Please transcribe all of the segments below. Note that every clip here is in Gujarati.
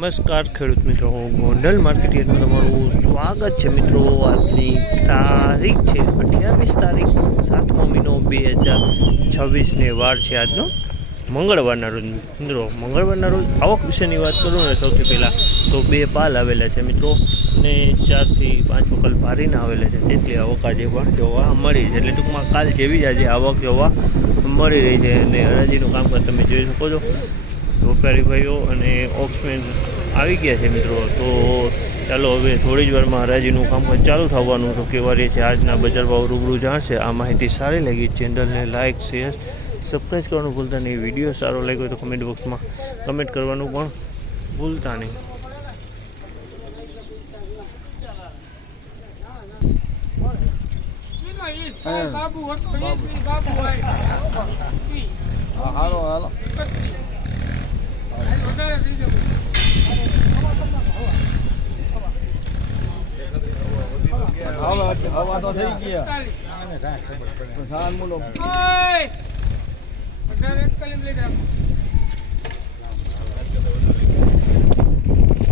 નમસ્કાર ખેડૂત મિત્રો, ગોંડલ માર્કેટયાર્ડમાં તમારું સ્વાગત છે મિત્રો। આજની તારીખ છે 28 તારીખ 7મો મહિનો 2026 વાર છે આજનો મંગળવારના રોજ મિત્રો। મંગળવારના રોજ આવક વિશેની વાત કરું ને સૌથી પહેલાં તો 2 પાલ આવેલા છે મિત્રો ને 4 થી 5 વકલ ભારીને આવેલા છે, જેટલી આવક આજે પણ જોવા મળી છે। એટલે ટૂંકમાં કાલ જેવી જ આજે આવક જોવા મળી રહી છે અને હરાજીનું કામકાજ તમે જોઈ શકો છો। વેપારી ભાઈઓ અને ઓક્સમેન આવી ગયા છે મિત્રો। તો ચાલો હવે થોડી જ વારમાં હરાજીનું કામકાજ ચાલુ થવાનું તો કેવા રહે છે આજના બજાર ભાવ રૂબરૂ જાણશે। આ માહિતી સારી લાગી, ચેનલને લાઇક શેર સબસ્ક્રાઈબ કરવાનું ભૂલતા નહીં। વિડીયો સારો લાગ્યો તો કમેન્ટ બોક્સમાં કમેન્ટ કરવાનું પણ ભૂલતા નહીં। હવા તો થઈ ગયા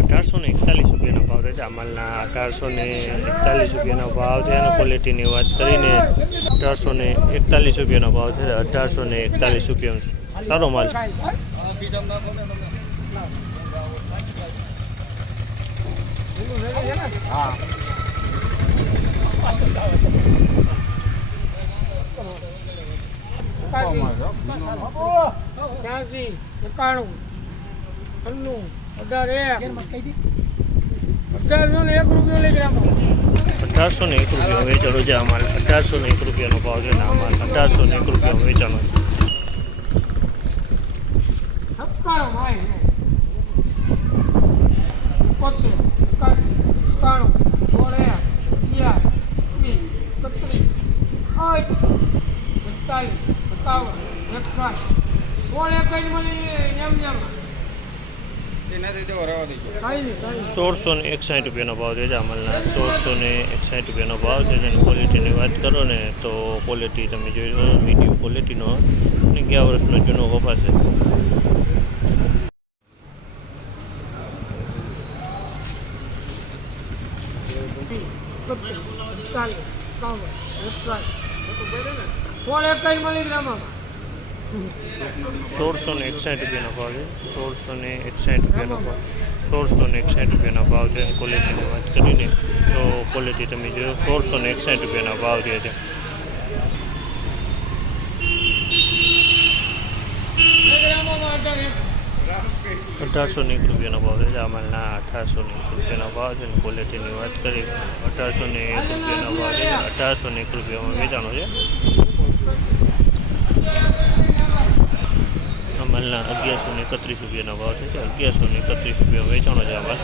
1841 રૂપિયાનો ભાવ રહે છે। આ માલના 1841 રૂપિયાનો ભાવ છે અને ક્વોલિટીની વાત કરીને 1841 રૂપિયાનો ભાવ છે। 1841 રૂપિયાનો સારો માલ છે। હા ₹1801 વેચાણો છે। આ માલ 1801 રૂપિયાનો ભાવ છે ને આ માલ 1801 રૂપિયા વેચાણો છે। ₹1661 ભાવ છે। અમલના 1661 રૂપિયાનો ભાવ છે। જેની ક્વોલિટીની વાત કરો ને તો ક્વોલિટી તમે જોઈ લો, મીડિયમ ક્વોલિટીનો અને 11 વર્ષનો જૂનો કપાસ છે। ₹1661 ભાવ છે। 1661 ભાવ છે। ક્વોલિટીની વાત કરીને તો ક્વોલિટી તમે જોયો 1661 ભાવ રહે છે। ₹1801 ભાવ છે। આ માલના 1801 ભાવ છે અને ક્વોલિટીની વાત કરી 1801 ભાવ છે। 1801 રૂપિયામાં વેચાણો છે। અમલના 1131 રૂપિયાનો ભાવ છે। 1131 રૂપિયા વેચાણો છે આ માલ।